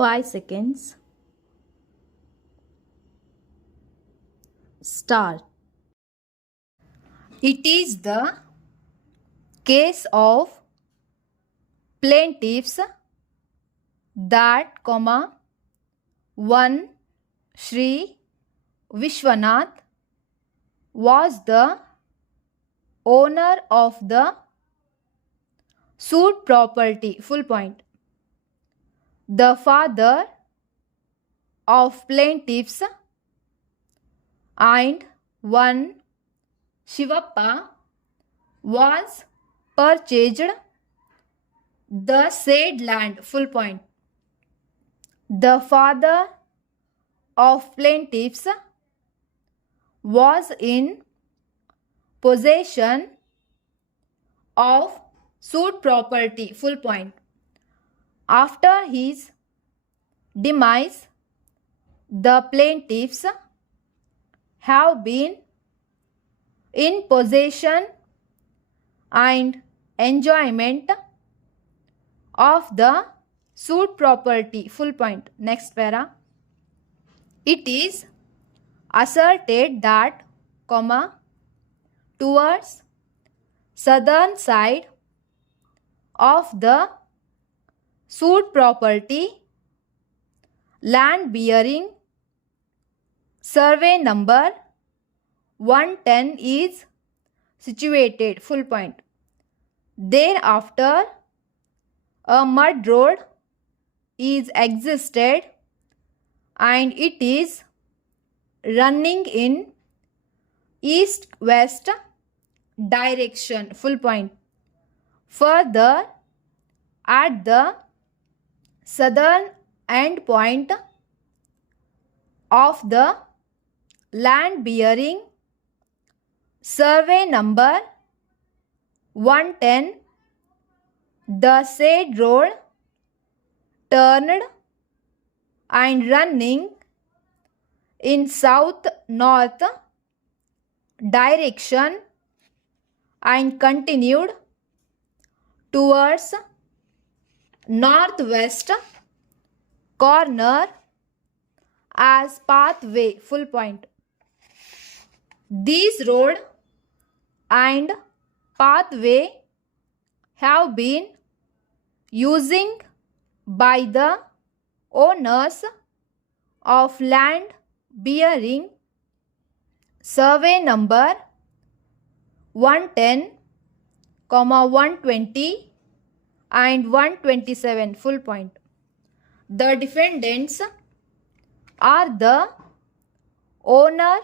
5 seconds. Start. It is the case of plaintiffs that, one Shri Vishwanath was the owner of the suit property. Full point. The father of plaintiffs and one Shivappa was purchased the said land. Full point. The father of plaintiffs was in possession of suit property. Full point. After his demise, the plaintiffs have been in possession and enjoyment of the suit property. Full point. Next para. It is asserted that, towards southern side of the suit property, land bearing survey number 110 is situated. Full point. Thereafter, a mud road is existed and it is running in east-west direction. Full point. Further, at the southern end point of the land bearing survey number 110, the said road turned and running in south-north direction and continued towards northwest corner as pathway. Full point. These road and pathway have been using by the owners of land bearing survey number 110, 120 and 127. Full point. The defendants are the owner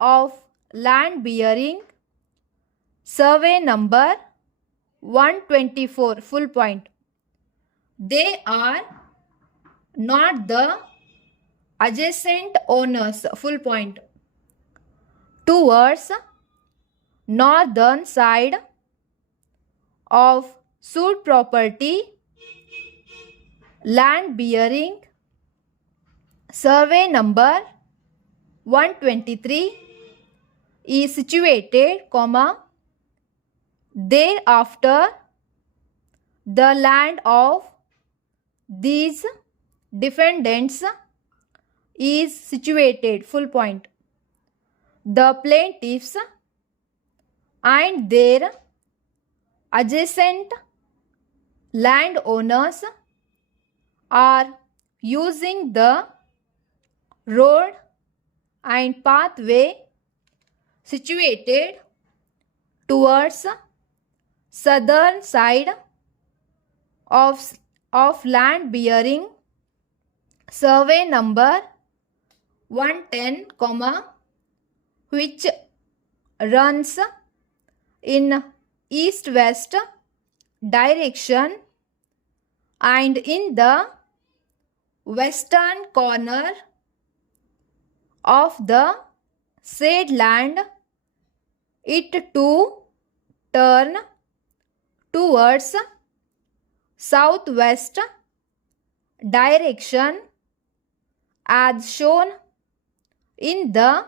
of land bearing survey number 124. Full point. They are not the adjacent owners. Full point. Towards northern side of suit property, land bearing survey number 123 is situated, thereafter the land of these defendants is situated. Full point. The plaintiffs and their adjacent landowners are using the road and pathway situated towards southern side of land bearing survey number 110, which runs in east-west direction and in the western corner of the said land, it to turn towards southwest direction as shown in the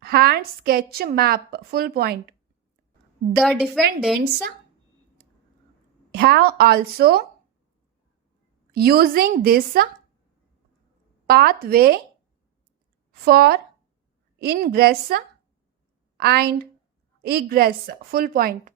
hand sketch map. Full point. The defendants have also using this pathway for ingress and egress. Full point.